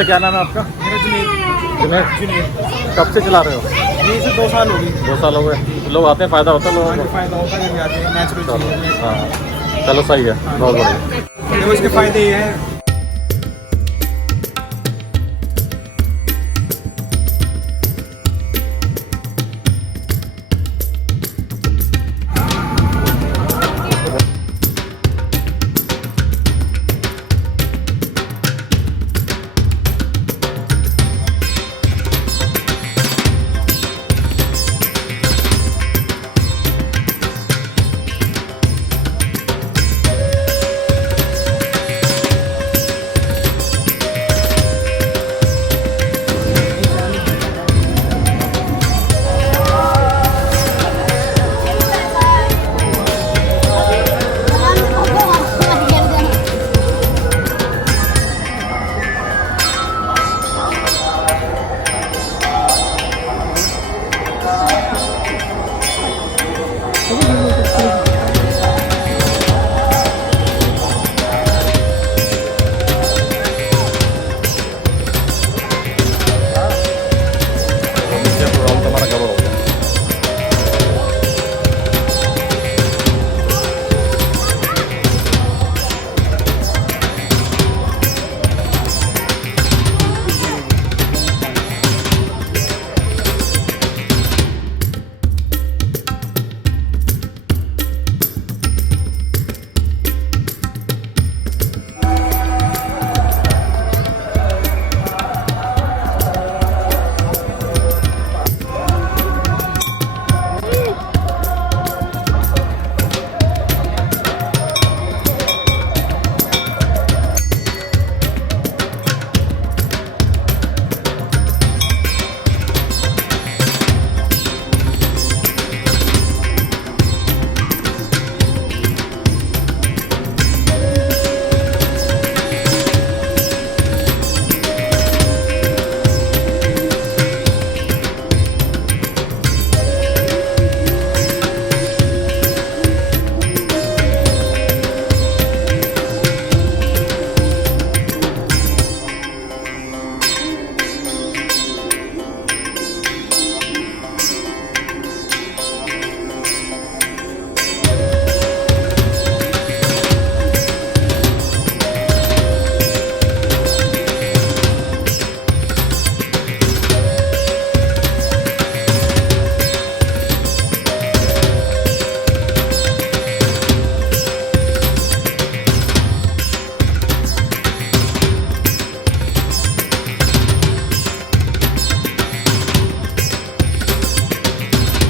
भैया क्या नाम है आपका? जुनैद। कब से चला रहे हो? ये से 2 साल हो गई। 2 साल हो गए। लोग आते हैं, फ़ायदा होता है लोगों को? फायदा होता है, जब आते हैं नेचुरल चीज़ है। हाँ, चलो सही है, बहुत बढ़िया। देखो इसके फायदे ये हैं